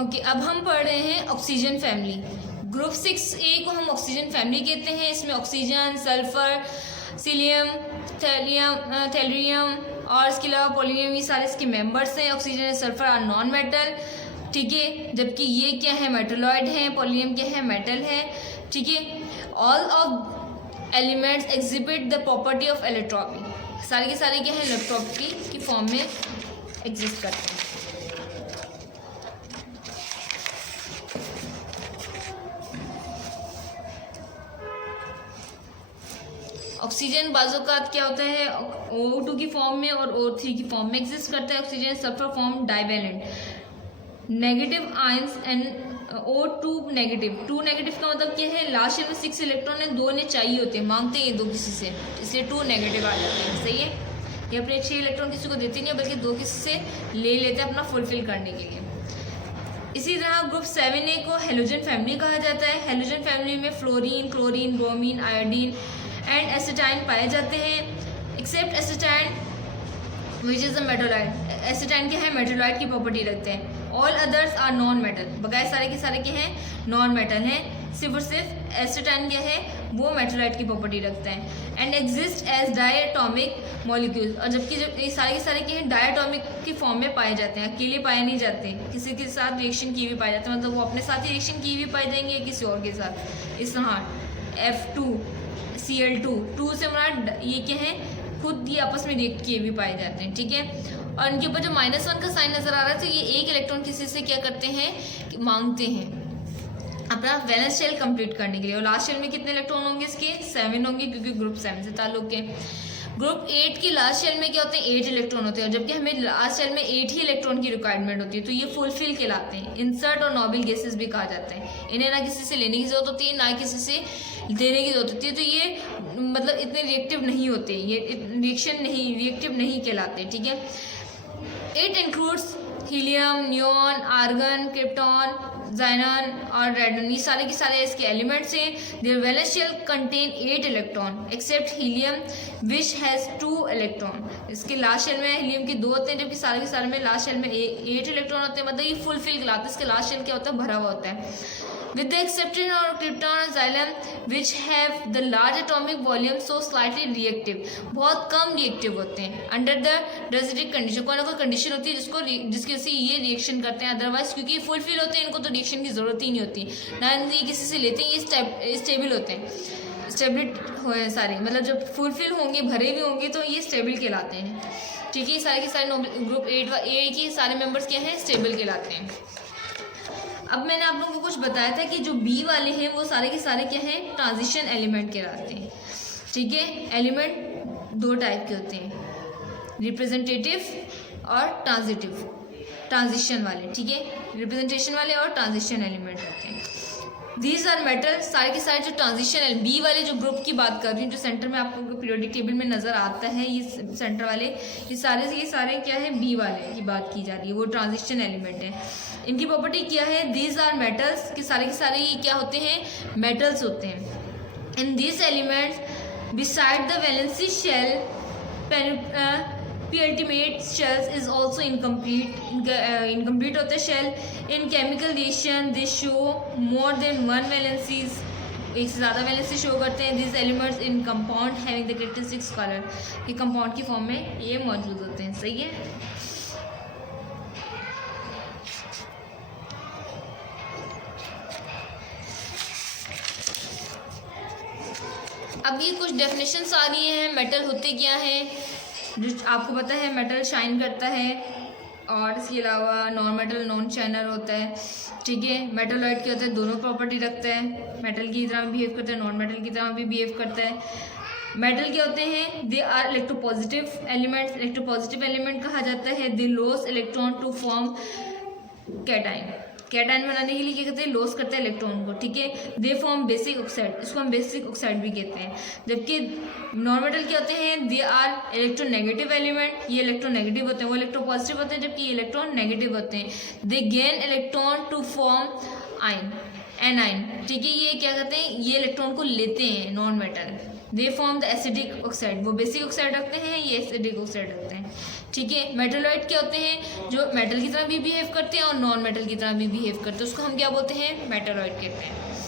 Okay, अब हम पढ़ रहे हैं ऑक्सीजन फैमिली। ग्रुप 6A को हम ऑक्सीजन फैमिली कहते हैं। इसमें ऑक्सीजन, सल्फर, सीलियम, थैलियम और इसके अलावा पोलियम, ये सारे इसके मेंबर्स हैं। Oxygen and sulphur are non metal, ठीक है, जबकि ये क्या है, मेटलॉइड है। पोलियम क्या है, मेटल है, ठीक है। All of elements exhibit the property of इलेक्ट्रॉपी, सारे के सारे क्या है, इलेक्ट्रॉपी की फॉर्म में एग्जिस्ट करते हैं। ऑक्सीजन बाज़ोकात क्या होता है, O2 की फॉर्म में और O3 की फॉर्म में एग्जिस्ट करता है। Oxygen sulphur form divalent, negative ions and O2 negative. 2 negative का मतलब क्या है, लास्ट शेल में 6 इलेक्ट्रॉन है, 2 ने चाहिए होते हैं, मांगते हैं 2 किसी से, इसलिए 2 नेगेटिव आ जाते हैं। सही है, ये अपने 6 इलेक्ट्रॉन किसी को देते नहीं है, बल्कि 2 किसी से ले लेते हैं अपना फुलफिल करने के लिए। इसी तरह ग्रुप 7A को हेलोजन फैमिली कहा जाता है। हेलोजन फैमिली में fluorine, chlorine, bromine, iodine and astatine पाए जाते हैं, except astatine which is a metalloid. Astatine क्या है, मेटलॉइड की प्रॉपर्टी रखते हैं। All others are non metal, बकाया सारे के सारे क्या हैं, नॉन मेटल हैं। सिर्फ और सिर्फ एसिटाइन क्या है, वो मेटलॉइड की प्रॉपर्टी रखते हैं। And exist as diatomic molecules, और जबकि जब ये सारे के सारे क्या है, डायटोमिक की फॉर्म में पाए जाते हैं, अकेले पाए नहीं जाते, किसी के साथ रिएक्शन किए भी पाए जाते हैं, मतलब वो अपने साथ ही रिएक्शन किए भी पाए जाएंगे या किसी और के साथ। इस तरह F2Cl2, 2 से हमारा ये क्या है, खुद ये आपस में रिएक्ट किए भी पाए जाते हैं, ठीक है। और इनके ऊपर जो -1 का साइन नजर आ रहा है, तो ये एक इलेक्ट्रॉन किसी से क्या करते हैं, मांगते हैं अपना वैलेंस शेल कंप्लीट करने के लिए। और लास्ट शेल में कितने इलेक्ट्रॉन होंगे, इसके 7 होंगे, क्योंकि ग्रुप 7 से ताल्लुक है। ग्रुप 8 की लास्ट शेल में क्या होते हैं, 8 इलेक्ट्रॉन होते हैं, जबकि हमें लास्ट शेल में 8 ही इलेक्ट्रॉन की रिक्वायरमेंट होती है, तो ये फुलफिल कहलाते हैं। इंसर्ट और नोबल गैसेस भी कहा जाता है। इन्हें ना किसी से लेने की जरूरत होती है, ना किसी से देने की जरूरत होती है, तो ये मतलब इतने रिएक्टिव नहीं होते, ये रिएक्टिव नहीं कहलाते, ठीक है। It includes helium, neon, argon, krypton, xenon और रेडन, ये सारे के सारे इसके एलिमेंट्स हैं। Their valence shell contain 8 electron except helium which has 2 electron. इसके लास्ट शेल में हीलियम के 2 होते हैं, जबकि सारे के सारे में लास्ट शेल में 8 इलेक्ट्रॉन होते हैं, मतलब ये फुलफिल कहलाता है। इसके लास्ट शेल क्या होता है, भरा हुआ होता है। With the exception of krypton and xylem which have the large atomic volume so slightly reactive, बहुत कम रिएक्टिव होते हैं। अंडर द डेसिडिक कंडीशन, कोई ना कोई कंडीशन होती है जिसकी वजह से ये रिएक्शन करते हैं, अदरवाइज क्योंकि फुलफिल होते हैं, इनको तो रिएक्शन की जरूरत ही नहीं होती, ना ये किसी से लेते हैं, ये स्टेबल होते हैं, स्टेबिलिट हो सारे, मतलब जब फुलफिल होंगे, भरे भी होंगे, तो ये स्टेबल कहलाते हैं, ठीक है। सारे के सारे ग्रुप 8A के सारे मेंबर्स क्या हैं, स्टेबल कहलाते हैं। अब मैंने आप लोगों को कुछ बताया था कि जो बी वाले हैं वो सारे के सारे क्या हैं, ट्रांजिशन एलिमेंट कहलाते हैं, ठीक है। एलिमेंट 2 टाइप के होते हैं, रिप्रेजेंटेटिव और ट्रांजिशन वाले, ठीक है। रिप्रेजेंटेशन वाले और ट्रांजिशन एलिमेंट होते हैं। दीज आर मेटल, सारे के सारे जो ट्रांजिशन बी वाले जो ग्रुप की बात कर रही हूँ, जो सेंटर में आप लोगों को पीरियोडिक टेबल में नजर आता है, ये सेंटर वाले, ये सारे क्या है, बी वाले की बात की जा रही है, वो ट्रांजिशन एलिमेंट है। इनकी प्रॉपर्टी क्या है, दीज आर मेटल्स, के सारे ये क्या होते हैं, मेटल्स होते हैं। In these elements beside the valency shell penultimate shells is also incomplete होते हैं शेल। इन chemical reaction they show more than 1 valencies, एक से ज़्यादा वैलेंसी शो करते हैं। This elements in compound having the characteristics colour, ये कंपाउंड की फॉर्म में ये मौजूद होते हैं, सही है। अब ये कुछ डेफिनेशंस आ रही हैं, मेटल होते क्या हैं, जो आपको पता है, मेटल शाइन करता है, और इसके अलावा नॉन मेटल नॉन शाइनर होता है, ठीक है। मेटलॉइड क्या होता है, दोनों प्रॉपर्टी रखता है, मेटल की तरह बिहेव करता है, नॉन मेटल की तरह भी बिहेव करता है। मेटल क्या होते हैं, they are electropositive elements, electropositive element कहा जाता है। They lose electron to form cation बनाने के लिए क्या करते हैं, लॉस करते हैं इलेक्ट्रॉन को, ठीक है। दे फॉर्म बेसिक ऑक्साइड, इसको हम बेसिक ऑक्साइड भी कहते हैं। जबकि नॉन मेटल क्या होते हैं, दे आर इलेक्ट्रोनेगेटिव एलिमेंट, ये इलेक्ट्रोनेगेटिव होते हैं, वो इलेक्ट्रोपॉजिटिव होते हैं, जबकि ये इलेक्ट्रॉन नेगेटिव होते हैं। They gain electron to form ion, anion, ठीक है, ये क्या कहते हैं, ये इलेक्ट्रॉन को लेते हैं non metal, they form the acidic oxide, वो बेसिक ऑक्साइड रखते हैं, ये एसिडिक ऑक्साइड रखते हैं, ठीक है। मेटलॉइड क्या होते हैं, जो मेटल की तरह भी बिहेव करते हैं और नॉन मेटल की तरह भी बिहेव करते हैं, उसको हम क्या बोलते हैं, मेटलॉइड कहते हैं।